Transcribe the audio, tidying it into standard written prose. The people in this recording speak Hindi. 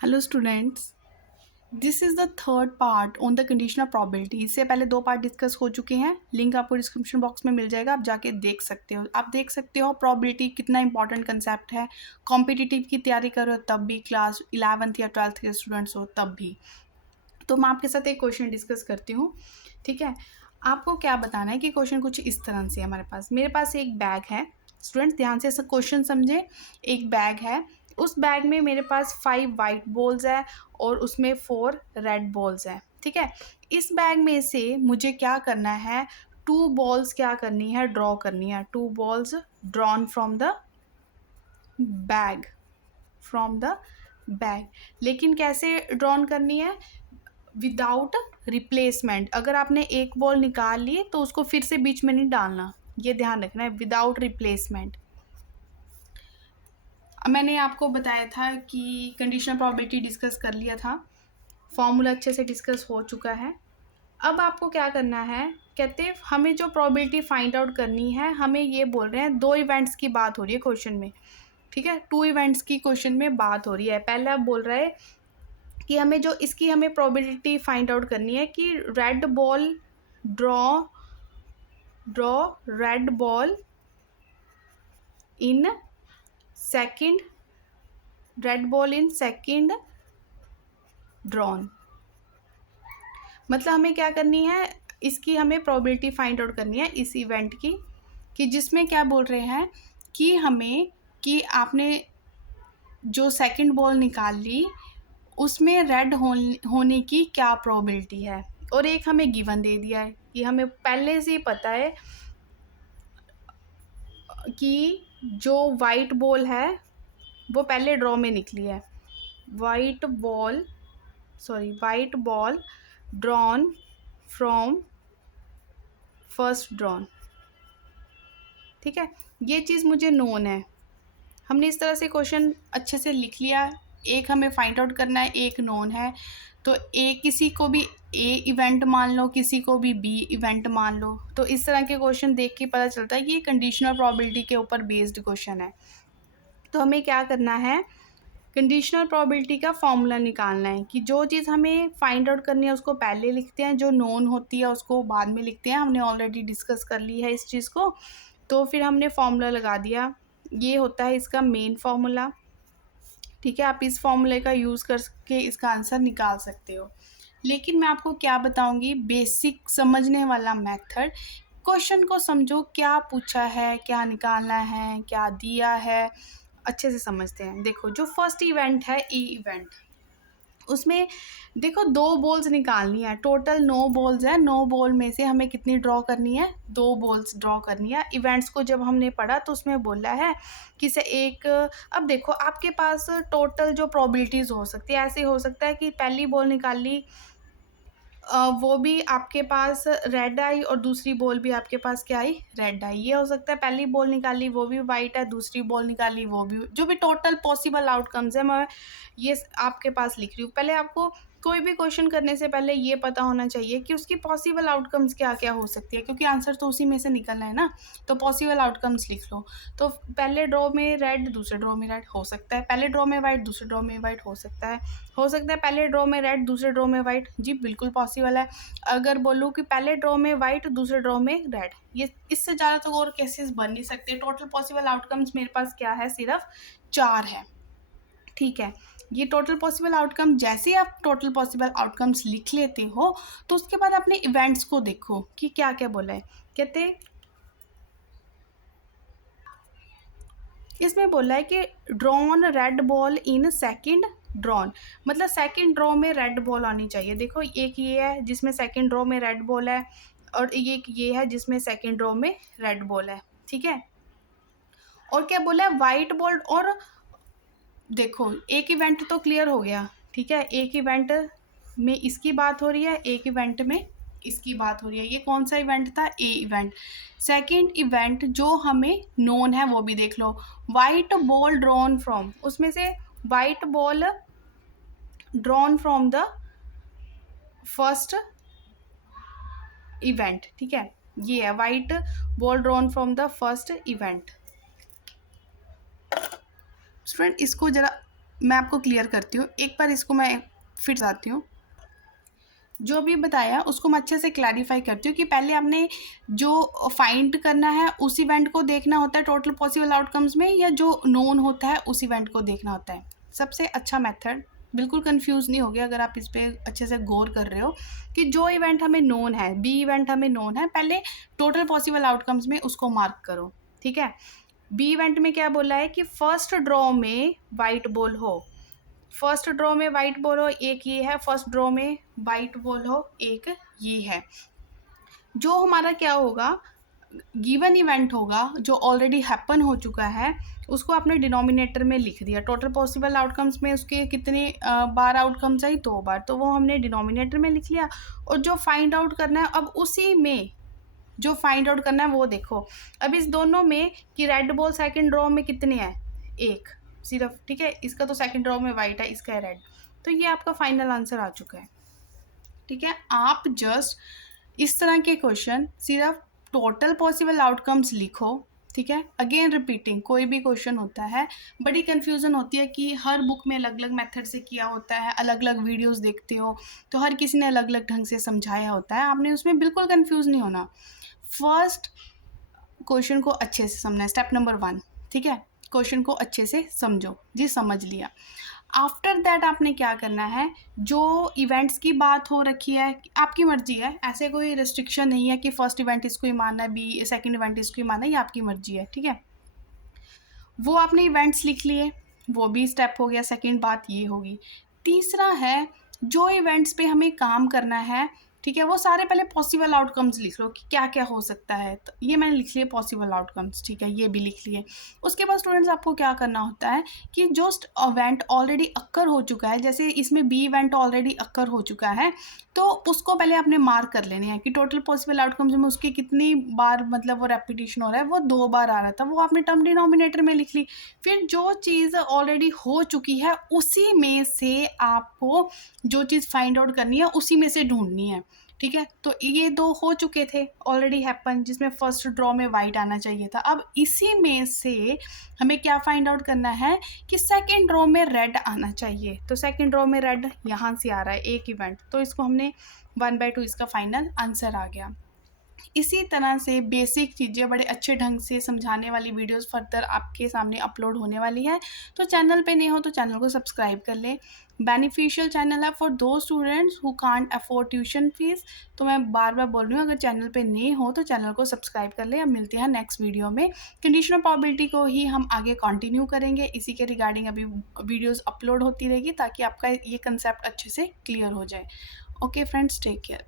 Hello students, this is the third part on the conditional probability. इससे पहले दो पार्ट डिस्कस हो चुके हैं। लिंक आपको डिस्क्रिप्शन बॉक्स में मिल जाएगा, आप जाके देख सकते हो। आप देख सकते हो प्रोबेबिलिटी कितना इंपॉर्टेंट कंसेप्ट है। कॉम्पिटिटिव की तैयारी करो तब भी, क्लास 11th या 12th के स्टूडेंट्स हो तब भी। तो मैं आपके साथ एक क्वेश्चन डिस्कस करती हूँ, ठीक है। आपको क्या बताना है कि क्वेश्चन कुछ इस तरह से है। मेरे पास एक बैग है। स्टूडेंट्स ध्यान से क्वेश्चन समझे। एक बैग है, उस बैग में मेरे पास 5 वाइट बॉल्स है और उसमें 4 रेड बॉल्स है, ठीक है। इस बैग में से मुझे क्या करना है, 2 बॉल्स क्या करनी है, ड्रॉ करनी है। 2 balls drawn bag from the bag. लेकिन कैसे ड्रॉन करनी है, विदाउट रिप्लेसमेंट। अगर आपने एक बॉल निकाल ली तो उसको फिर से बीच में नहीं डालना, ये ध्यान रखना है, विदाउट रिप्लेसमेंट। मैंने आपको बताया था कि कंडीशनल प्रोबेबिलिटी डिस्कस कर लिया था, फॉर्मूला अच्छे से डिस्कस हो चुका है। अब आपको क्या करना है, कहते हैं हमें जो प्रोबेबिलिटी फाइंड आउट करनी है, हमें ये बोल रहे हैं 2 इवेंट्स की बात हो रही है क्वेश्चन में, ठीक है। 2 इवेंट्स की क्वेश्चन में बात हो रही है। पहले आप बोल रहे हैं कि हमें प्रोबेबिलिटी फाइंड आउट करनी है कि red ball draw red ball in second drawn. मतलब हमें क्या करनी है, इसकी हमें प्रोबेबिलिटी फाइंड आउट करनी है इस इवेंट की, कि जिसमें क्या बोल रहे हैं कि आपने जो सेकंड बॉल निकाल ली उसमें रेड होने की क्या प्रोबेबिलिटी है। और एक हमें गिवन दे दिया है कि हमें पहले से ही पता है कि जो वाइट बॉल है वो पहले ड्रॉ में निकली है। White ball drawn from first drawn, ठीक है। ये चीज़ मुझे नोन है। हमने इस तरह से क्वेश्चन अच्छे से लिख लिया। एक हमें फाइंड आउट करना है, एक नोन है। तो किसी को भी ए इवेंट मान लो, किसी को भी बी इवेंट मान लो। तो इस तरह के क्वेश्चन देख के पता चलता है कि ये कंडीशनल प्रोबेबिलिटी के ऊपर बेस्ड क्वेश्चन है। तो हमें क्या करना है, कंडीशनल प्रोबेबिलिटी का फॉर्मूला निकालना है कि जो चीज़ हमें फाइंड आउट करनी है उसको पहले लिखते हैं, जो नोन होती है उसको बाद में लिखते हैं। हमने ऑलरेडी डिस्कस कर ली है इस चीज़ को। तो फिर हमने फॉर्मूला लगा दिया, ये होता है इसका मेन फार्मूला, ठीक है। आप इस फॉर्मूले का यूज़ करके इसका आंसर निकाल सकते हो। लेकिन मैं आपको क्या बताऊंगी, बेसिक समझने वाला मेथड। क्वेश्चन को समझो, क्या पूछा है, क्या निकालना है, क्या दिया है, अच्छे से समझते हैं। देखो जो फर्स्ट इवेंट है ई इवेंट, उसमें देखो 2 बॉल्स निकालनी है। टोटल 9 बॉल्स है। 9 बॉल में से हमें कितनी ड्रॉ करनी है, 2 बॉल्स ड्रॉ करनी है। इवेंट्स को जब हमने पढ़ा तो उसमें बोला है कि से एक, अब देखो आपके पास टोटल जो प्रोबेबिलिटीज़ हो सकती है, ऐसे हो सकता है कि पहली बॉल निकाल ली, वो भी आपके पास रेड आई और दूसरी बॉल भी आपके पास क्या आई, रेड आई। ये हो सकता है पहली बॉल निकाली वो भी वाइट है, दूसरी बॉल निकाली वो भी, जो भी टोटल पॉसिबल आउटकम्स है मैं ये आपके पास लिख रही हूँ। पहले आपको कोई भी क्वेश्चन करने से पहले ये पता होना चाहिए कि उसकी पॉसिबल आउटकम्स क्या क्या हो सकती है, क्योंकि आंसर तो उसी में से निकलना है ना। तो पॉसिबल आउटकम्स लिख लो। तो पहले ड्रॉ में रेड, दूसरे ड्रॉ में रेड हो सकता है, पहले ड्रॉ में वाइट, दूसरे ड्रॉ में वाइट हो सकता है, पहले ड्रॉ में रेड, दूसरे ड्रॉ में वाइट, जी बिल्कुल पॉसिबल है। अगर बोलूँ कि पहले ड्रॉ में वाइट, दूसरे ड्रॉ में रेड, ये इससे ज़्यादा तो और केसेस बन नहीं सकते। टोटल पॉसिबल आउटकम्स मेरे पास क्या है, सिर्फ 4 है, ठीक है। ये टोटल पॉसिबल आउटकम, जैसे ही आप टोटल पॉसिबल आउटकम्स लिख लेते हो तो उसके बाद अपने इवेंट्स को देखो कि क्या क्या बोला है। कहते इसमें बोला है कि drawn red ball in second drawn, मतलब सेकंड ड्रॉ में रेड बॉल आनी चाहिए। देखो एक ये है जिसमें सेकंड ड्रॉ में रेड बॉल है, और ये है जिसमें सेकंड ड्रॉ में रेड बॉल है, ठीक है। और क्या बोला है, वाइट बॉल। और देखो एक इवेंट तो क्लियर हो गया, ठीक है। एक इवेंट में इसकी बात हो रही है, एक इवेंट में इसकी बात हो रही है। ये कौन सा इवेंट था, ए इवेंट। सेकंड इवेंट जो हमें नोन है वो भी देख लो, वाइट बॉल ड्रॉन फ्रॉम, उसमें से white ball drawn from the first event, ठीक है। ये है white ball drawn from the first event. Student इसको जरा मैं आपको क्लियर करती हूँ, एक बार इसको मैं फिर जाती हूँ। जो भी बताया उसको मैं अच्छे से क्लैरिफाई करती हूँ कि पहले आपने जो फाइंड करना है उस इवेंट को देखना होता है टोटल पॉसिबल आउटकम्स में, या जो नोन होता है उस इवेंट को देखना होता है। सबसे अच्छा मेथड, बिल्कुल कंफ्यूज नहीं हो गया अगर आप इस पर अच्छे से गौर कर रहे हो, कि जो इवेंट हमें नोन है, बी इवेंट हमें नोन है, पहले टोटल पॉसिबल आउटकम्स में उसको मार्क करो। ठीक है, बी इवेंट में क्या बोला है कि फर्स्ट ड्रॉ में वाइट बॉल हो, फर्स्ट ड्रॉ में वाइट बॉल हो एक ये है, फर्स्ट ड्रॉ में वाइट बॉल हो एक ये है। जो हमारा क्या होगा, गिवन इवेंट होगा जो ऑलरेडी हैपन हो चुका है, उसको आपने डिनोमिनेटर में लिख दिया। टोटल पॉसिबल आउटकम्स में उसके कितने बार आउटकम्स आई, 2 बार, तो वो हमने डिनोमिनेटर में लिख लिया। और जो फाइंड आउट करना है अब उसी में, जो फाइंड आउट करना है वो देखो अब इस दोनों में कि रेड बॉल सेकंड ड्रॉ में कितने हैं, एक सिर्फ। ठीक है, इसका तो सेकंड ड्रॉ में वाइट है, इसका है रेड, तो ये आपका फाइनल आंसर आ चुका है। ठीक है, आप जस्ट इस तरह के क्वेश्चन सिर्फ टोटल पॉसिबल आउटकम्स लिखो। ठीक है, अगेन रिपीटिंग, कोई भी क्वेश्चन होता है बड़ी कन्फ्यूज़न होती है कि हर बुक में अलग अलग मेथड से किया होता है, अलग अलग वीडियोस देखते हो तो हर किसी ने अलग अलग ढंग से समझाया होता है, आपने उसमें बिल्कुल कन्फ्यूज़ नहीं होना। फर्स्ट क्वेश्चन को अच्छे से समझना है, स्टेप नंबर 1। ठीक है, क्वेश्चन को अच्छे से समझो जी, समझ लिया। आफ्टर दैट आपने क्या करना है, जो इवेंट्स की बात हो रखी है आपकी मर्जी है, ऐसे कोई रिस्ट्रिक्शन नहीं है कि फर्स्ट इवेंट इसको ही मानना है, बी सेकंड इवेंट इसको ही मानना है, ये आपकी मर्जी है। ठीक है, वो आपने इवेंट्स लिख लिए, वो भी स्टेप हो गया, सेकंड बात ये होगी। तीसरा है जो इवेंट्स पे हमें काम करना है, ठीक है, वो सारे पहले पॉसिबल आउटकम्स लिख लो कि क्या क्या हो सकता है। तो ये मैंने लिख लिए पॉसिबल आउटकम्स, ठीक है, ये भी लिख लिए। उसके बाद स्टूडेंट्स आपको क्या करना होता है कि जो इवेंट ऑलरेडी अक्कर हो चुका है, जैसे इसमें बी इवेंट ऑलरेडी अक्कर हो चुका है, तो उसको पहले आपने मार्क कर लेने हैं कि टोटल पॉसिबल आउटकम्स में उसकी कितनी बार मतलब वो रेपिटेशन हो रहा है, वो 2 बार आ रहा था, वो आपने टर्म डिनोमिनेटर में लिख ली। फिर जो चीज़ ऑलरेडी हो चुकी है उसी में से आपको जो चीज़ फाइंड आउट करनी है उसी में से ढूंढनी है। ठीक है, तो ये 2 हो चुके थे ऑलरेडी हैपन, जिसमें फर्स्ट ड्रॉ में वाइट आना चाहिए था। अब इसी में से हमें क्या फाइंड आउट करना है कि सेकंड ड्रॉ में रेड आना चाहिए। तो सेकंड ड्रॉ में रेड यहाँ से आ रहा है एक इवेंट, तो इसको हमने 1/2 इसका फाइनल आंसर आ गया। इसी तरह से बेसिक चीज़ें बड़े अच्छे ढंग से समझाने वाली वीडियोस फर्दर आपके सामने अपलोड होने वाली है, तो चैनल पे नए हो तो चैनल को सब्सक्राइब कर लें। बेनिफिशियल चैनल है फॉर दो students who can't afford tuition fees. तो मैं बार बार बोल रही हूँ, अगर चैनल पे नए हो तो चैनल को सब्सक्राइब कर लें। अब मिलते हैं नेक्स्ट वीडियो में। कंडीशनल प्रोबेबिलिटी को ही हम आगे कंटिन्यू करेंगे, इसी के रिगार्डिंग अभी वीडियोज़ अपलोड होती रहेगी ताकि आपका ये कंसेप्ट अच्छे से क्लियर हो जाए। Okay friends, take care.